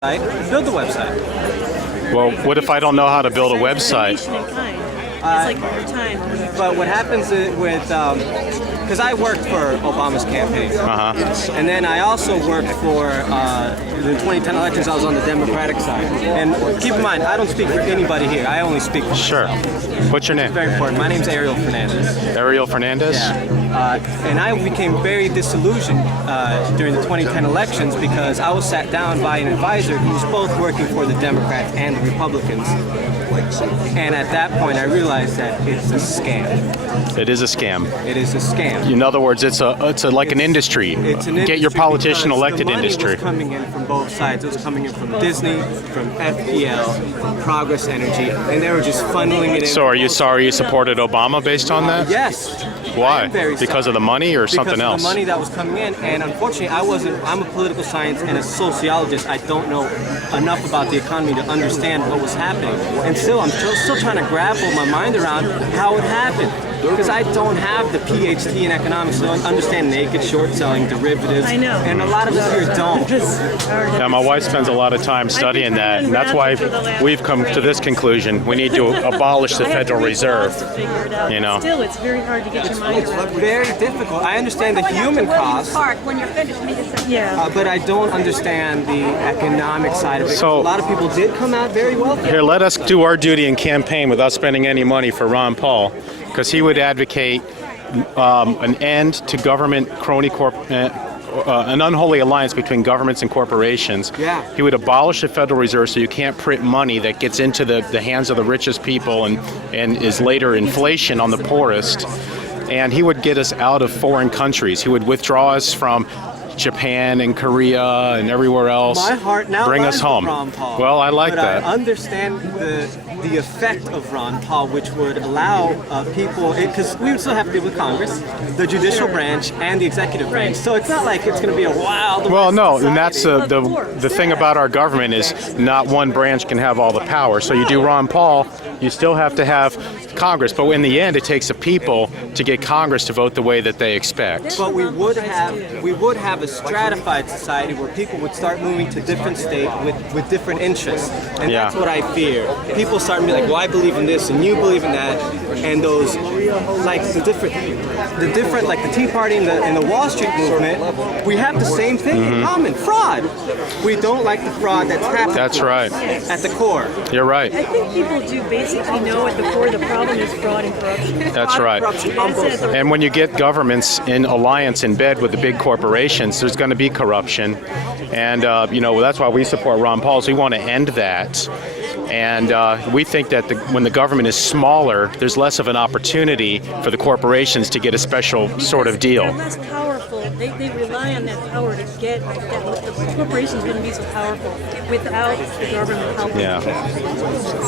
Build the website. Well, what if I don't know how to build a website? Donation in kind. It's like your time. But what happens with, because I worked for Obama's campaign, and then I also worked for the 2010 elections. I was on the Democratic side. And keep in mind, I don't speak for anybody here. I only speak for Sure. myself. What's your name? It's very important. My name's Ariel Fernandez. Ariel Fernandez? Yeah. And I became very disillusioned during the 2010 elections because I was sat down by an advisor who was both working for the Democrats and the Republicans. And at that point, I realized that it's a scam. It is a scam. It is a scam. In other words, it's like an industry. It's an Get your industry politician because elected the money industry. was coming in from both sides. It was coming in from Disney, from FPL, from Progress Energy, and they were just funneling it in. So are you sorry you supported Obama based on that? Yes. Why? I'm very Because sorry. of the money or something Because of else? the money that was coming in, and unfortunately, I'm a political science and a sociologist. I don't know enough about the economy to understand what was happening, and still, I'm still trying to grapple my mind around how it happened. Because I don't have the PhD in economics to understand naked short selling, derivatives, I know. and a lot of us here don't. Yeah, my wife spends a lot of time studying that, and that's why we've come to this conclusion. We need to abolish the Federal Reserve. You know. Still, it's very hard to get your mind It's around. very difficult. I understand the human cost, When you're finished, make a second. Yeah. but I don't understand the economic side of it. So- A lot of people did come out very wealthy. Here, let us do our duty and campaign without spending any money for Ron Paul, because he would advocate an end to government crony an unholy alliance between governments and corporations. Yeah. He would abolish the Federal Reserve so you can't print money that gets into the hands of the richest people and is later inflation on the poorest. And he would get us out of foreign countries. He would withdraw us from Japan and Korea and everywhere else. My heart now bring lies us with home. Ron Paul. Well, I like but that. I understand the effect of Ron Paul, which would allow people, because we would still have to deal with Congress, the judicial branch, and the executive branch. So it's not like it's going to be a wild. Well, west no, society. and that's the thing about our government is not one branch can have all the power. So you do Ron Paul, you still have to have Congress, but in the end, it takes the people to get Congress to vote the way that they expect. But we would have a stratified society where people would start moving to different states with different interests, and Yeah. that's what I fear. People start to be like, "Well, I believe in this, and you believe in that," and those like the different like the Tea Party and the Wall Street movement. We have the same thing in common: fraud. We don't like the fraud that's happening. That's right. At the core. You're right. I think people do basically know at the core the problem is fraud and corruption. That's right. Corruption on both sides. And when you get governments in alliance in bed with the big corporations, there's going to be corruption. And, that's why we support Ron Paul. So we want to end that. And we think that when the government is smaller, there's less of an opportunity for the corporations to get a special sort of deal. They're less powerful. They rely on that power to get that. The corporation's going to be so powerful without the government helping. Yeah.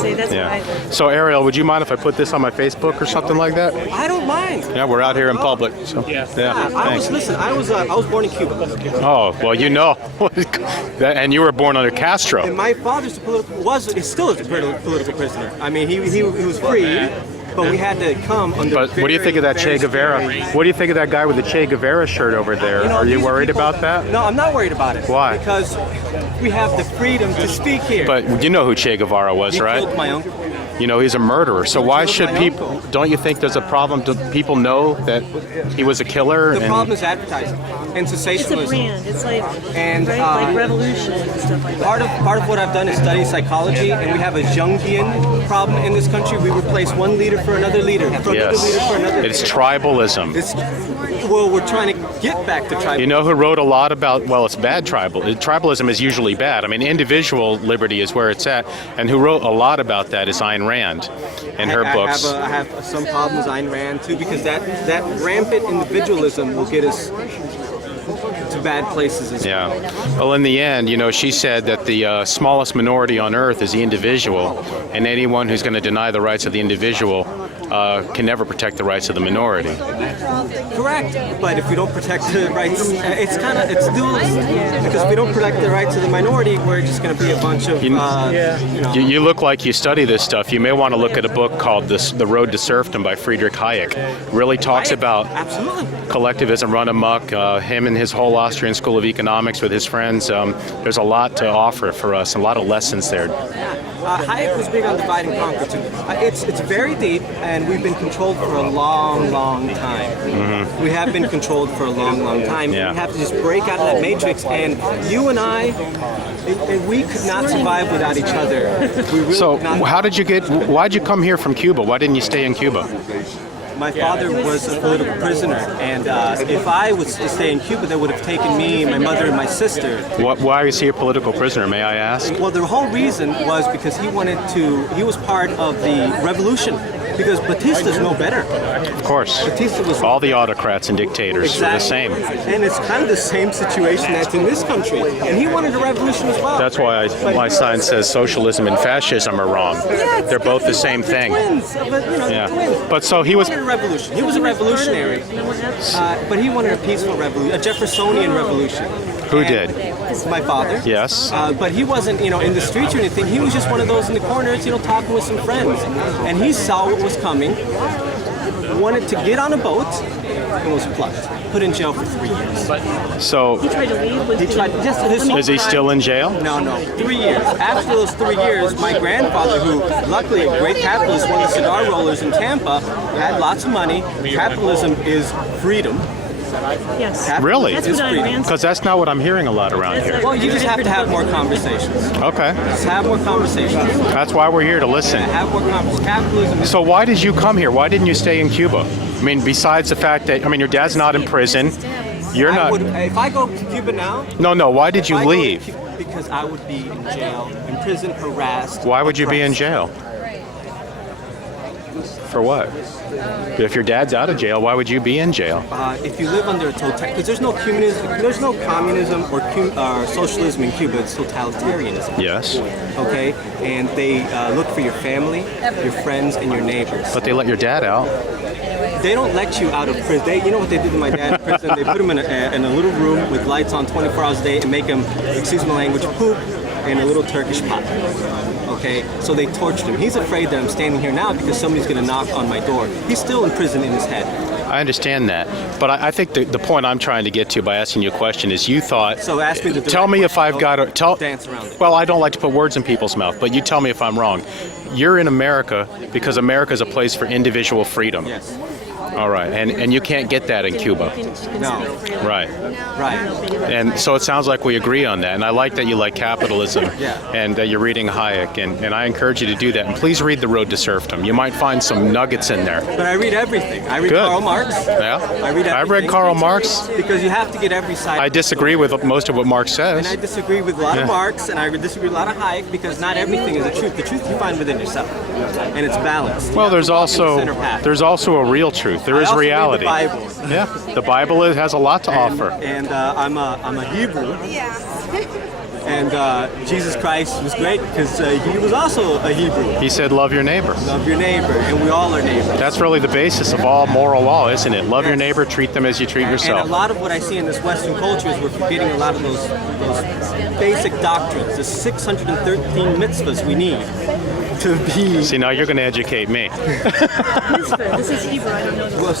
Say that's what I Yeah. think. So, Ariel, would you mind if I put this on my Facebook or something like that? I don't mind. Yeah, we're out here in public. So, yeah. Thanks. I was born in Cuba. Oh, well, you know. And you were born under Castro. And my father's is still a political prisoner. I mean, he was free, but we had to come under. But what do you think of that Che Guevara? What do you think of that guy with the Che Guevara shirt over there? Are you these worried people- about that? No, I'm not worried about it. Why? Because we have the freedom to speak here. But you know who Che Guevara was, he right? killed my uncle. You know, he's a murderer. So why killed should my people? uncle. Don't you think there's a problem? Do people know that he was a killer? The problem is advertising and It's a sensationalism. brand. It's like And, like revolution and stuff like that. Part of what I've done is study psychology, and we have a Jungian problem in this country. We replace one leader for another leader, for another Yes, leader for another. it's tribalism. We're trying to get back to tribalism. You know who wrote a lot about? Well, it's bad tribalism is usually bad. I mean, individual liberty is where it's at, and who wrote a lot about that is Ayn Rand in her books. I have some problems with Ayn Rand too, because that rampant individualism will get us to bad places as well. Yeah. Well, in the end, she said that the smallest minority on earth is the individual, and anyone who's going to deny the rights of the individual can never protect the rights of the minority. Correct. But if we don't protect the rights, it's dualism. Because if we don't protect the rights of the minority, we're just going to be a bunch of, You look like you study this stuff. You may want to look at a book called The Road to Serfdom by Friedrich Hayek. Really talks about collectivism run amok, him and his whole Austrian School of Economics with his friends. There's a lot to offer for us, a lot of lessons there. Hayek was big on divide and conquer too. It's very deep, and we've been controlled for a long, long time. We have been controlled for a long, long time. Yeah. We have to just break out of that matrix, and you and I, we could not survive without each other. We really So, could not. why'd you come here from Cuba? Why didn't you stay in Cuba? My father was a political prisoner, and if I was to stay in Cuba, they would have taken me, my mother, and my sister. Why is he a political prisoner, may I ask? Well, the whole reason was because he was part of the revolution. Because Batista's no better. Of course. Batista was all the autocrats and dictators are the same. And it's kind of the same situation that's in this country. And he wanted a revolution as well. That's why my sign says socialism and fascism are wrong. They're both the same thing. Twins, twins. But so he wanted a revolution. He was a revolutionary. But he wanted a peaceful revolution, a Jeffersonian revolution. Who did? My father. Yes. But he wasn't, in the streets or anything. He was just one of those in the corners, talking with some friends. And he saw what was coming, wanted to get on a boat, and was plucked. Put in jail for 3 years. So He tried to leave. He tried. Is he still in jail? No. 3 years. After those 3 years, my grandfather, who luckily a great capitalist, one of the cigar rollers in Tampa, had lots of money. Capitalism is freedom. Yes. Really? That's what I ran. Because that's not what I'm hearing a lot around here. Well, you just have to have more conversations. Okay. Just have more conversations. That's why we're here to listen. Have more conversations. Capitalism. So why did you come here? Why didn't you stay in Cuba? I mean, besides the fact that, your dad's not in prison. You're not. If I go to Cuba now. No. Why did you leave? Because I would be in jail, in prison, harassed. Why would you be in jail? For what? If your dad's out of jail, why would you be in jail? If you live under a because there's no communism or socialism in Cuba. It's totalitarianism. Yes. Okay, and they look for your family, your friends, and your neighbors. But they let your dad out. They don't let you out of prison. You know what they did to my dad in prison? They put him in a little room with lights on 24 hours a day and make him, excuse my language, poop in a little Turkish pot. Okay, so they tortured him. He's afraid that I'm standing here now because somebody's going to knock on my door. He's still in prison in his head. I understand that, but I think the point I'm trying to get to by asking you a question is you thought. So ask me the. Tell me if I've got to dance around it. Well, I don't like to put words in people's mouth, but you tell me if I'm wrong. You're in America because America is a place for individual freedom. Yes. All right, and you can't get that in Cuba. No. Right. Right. And so it sounds like we agree on that. And I like that you like capitalism Yeah. and that you're reading Hayek. And I encourage you to do that. And please read The Road to Serfdom. You might find some nuggets in there. But I read everything. I read Good. Karl Marx. Yeah? I read everything. I've read Karl Marx. Because you have to get every side. I disagree with most of what Marx And I says. disagree with a lot of Marx, and I disagree with a lot of Hayek, because not everything is the truth. The truth you find within yourself, and it's balanced. Well, You have to walk in the center path. also a real truth. There I is also read reality. the Bible. Yeah, the Bible has a lot to offer. And I'm a Hebrew. And Jesus Christ was great because he was also a Hebrew. He said, love your neighbor. Love your neighbor, and we all are neighbors. That's really the basis of all moral law, isn't it? Love your neighbor, treat them as you treat And yourself. a lot of what I see in this Western culture is we're forgetting a lot of those basic doctrines, the 613 mitzvahs we need to be. See, now you're going to educate me. This is Hebrew. I don't know.